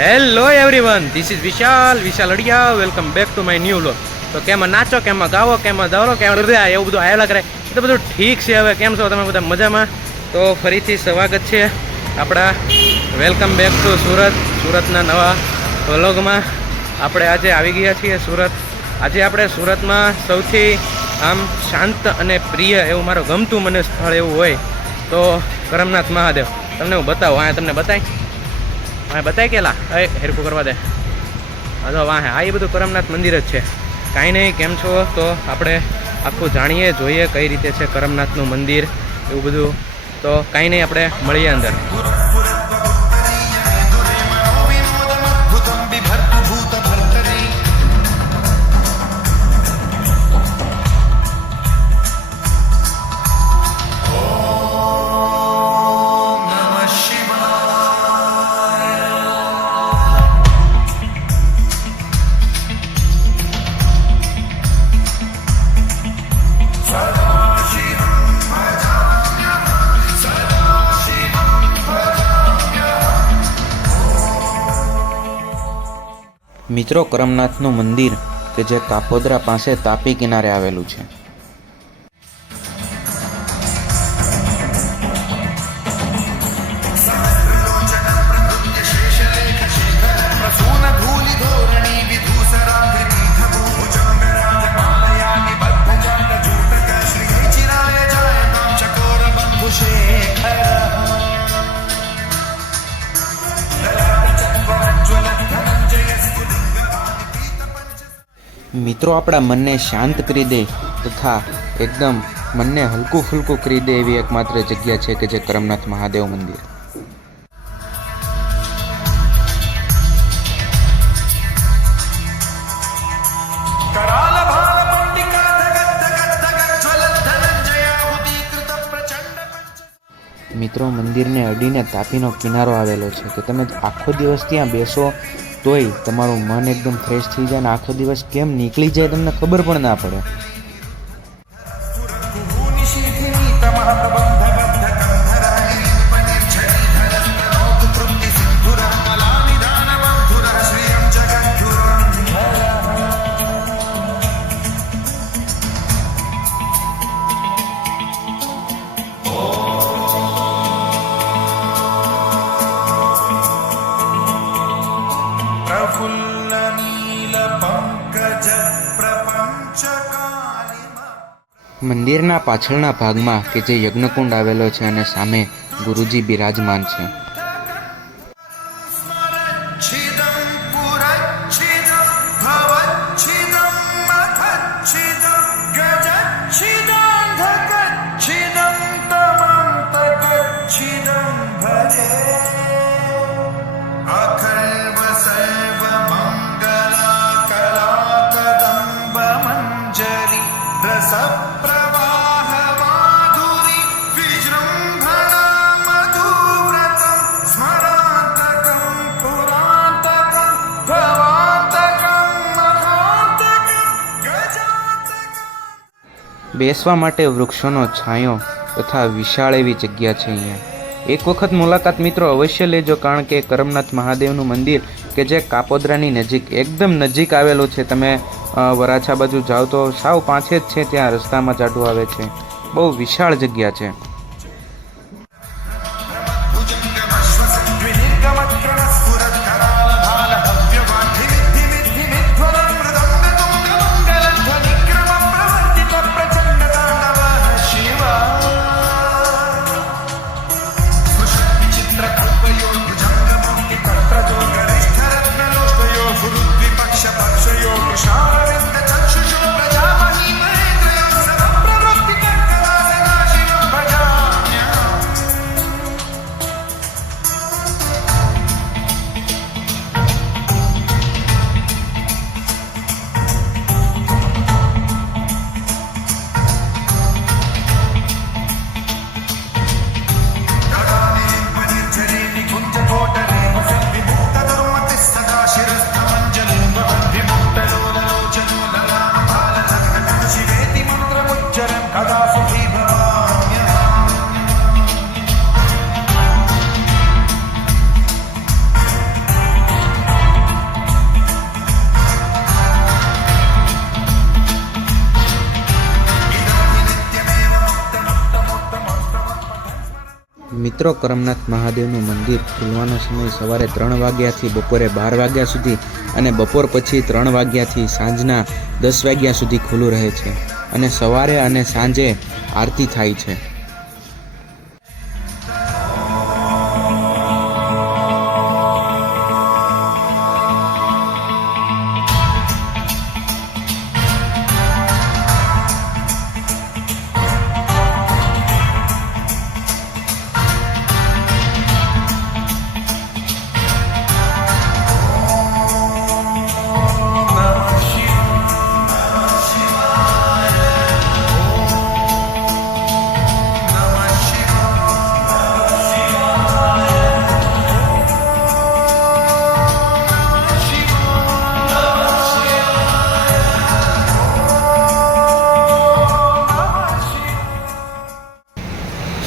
Hello everyone, this is Vishal અડિયા. Welcome back to my new vlog. તો કેમાં નાચો, કેમાં ગાવો, કેમાં દોરો, કેમાં એવું બધું આવેલા કરે એ તો બધું ઠીક છે. હવે કેમ છો તમે બધા? મજામાં? તો ફરીથી સ્વાગત છે આપણા. વેલકમ બેક ટુ સુરતના નવા વ્લોગમાં. આપણે આજે આવી ગયા છીએ સુરત. આજે આપણે સુરતમાં સૌથી આમ શાંત અને પ્રિય એવું મારું ગમતું મને સ્થળ એવું હોય તો કરમનાથ મહાદેવ. તમને હું બતાવું, અહીંયા તમને બતાય કેલા હેરકું કરવા દે. હા તો વાહ, આ એ બધું કરમનાથ મંદિર જ છે. કાંઈ નહીં, કેમ છો? તો આપણે આખું જાણીએ, જોઈએ કઈ રીતે છે કરમનાથનું મંદિર એવું બધું. તો કાંઈ નહીં, આપણે મળીએ અંદર. મિત્રો, કરમનાથનું મંદિર કે જે કાપોદ્રા પાસે તાપી કિનારે આવેલું છે. મિત્રો, આપણા મનને શાંત કરી દે તથા એકદમ મનને હલકું ફુલકું કરી દે એવી એકમાત્ર જગ્યા છે કે જે કરમનાથ મહાદેવ મંદિર. મિત્રો, મંદિરને અડીને તાપીનો કિનારો આવેલો છે કે તમે આખો દિવસ ત્યાં બેસો તોય તમારું મન એકદમ ફ્રેશ થઈ જાય ને આખો દિવસ કેમ નીકળી જાય તમને ખબર પણ ના પડે. મંદિરના પાછળના ભાગમાં કે જે યજ્ઞકુંડ આવેલો છે અને સામે ગુરુજી બિરાજમાન છે. બેસવા માટે વૃક્ષોનો છાંયો તથા વિશાળ એવી જગ્યા છે અહીંયા. એક વખત મુલાકાત મિત્રો અવશ્ય લેજો, કારણ કે કરમનાથ મહાદેવનું મંદિર કે જે કાપોદ્રાની નજીક એકદમ નજીક આવેલું છે. તમે વરાછા બાજુ જાઓ તો સાવ પાંચે જ છે, ત્યાં રસ્તામાં જાડું આવે છે. બહુ વિશાળ જગ્યા છે. મિત્રો, કરમનાથ મહાદેવનું મંદિર ખુલવાનો સમય સવારે 3 વાગ્યાથી બપોરે 12 વાગ્યા સુધી અને બપોર પછી 3 વાગ્યાથી સાંજના 10 વાગ્યા સુધી ખુલ્લું રહે છે અને સવારે અને સાંજે આરતી થાય છે.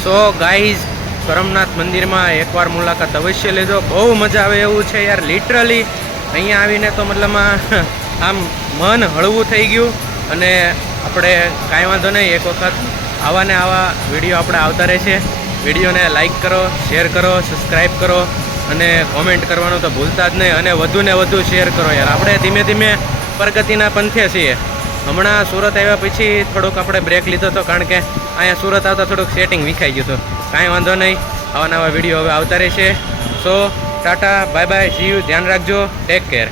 સો ગાઈઝ, કરમનાથ મંદિરમાં એકવાર મુલાકાત અવશ્ય લેજો. બહુ મજા આવે એવું છે યાર. લિટરલી અહીંયા આવીને તો મતલબમાં આમ મન હળવું થઈ ગયું. અને આપણે કાંઈ વાંધો નહીં, એક વખત આવા ને આવા વિડીયો આપણે આવતા રહેશે. વિડીયોને લાઈક કરો, શેર કરો, સબસ્ક્રાઈબ કરો અને કોમેન્ટ કરવાનું તો ભૂલતા જ નહીં. અને વધુને વધુ શેર કરો યાર. આપણે ધીમે ધીમે પ્રગતિના પંથે છીએ. હમણાં સુરત આવ્યા પછી થોડુંક આપણે બ્રેક લીધો હતો, કારણ કે અહીંયા સુરત આવતા થોડુંક સેટિંગ વિખાઈ ગયું હતું. કાંઈ વાંધો નહીં, આવા નવા વિડીયો હવે આવતા રહેશે. So tata, bye bye, see you, ધ્યાન રાખજો, ટેક કેર.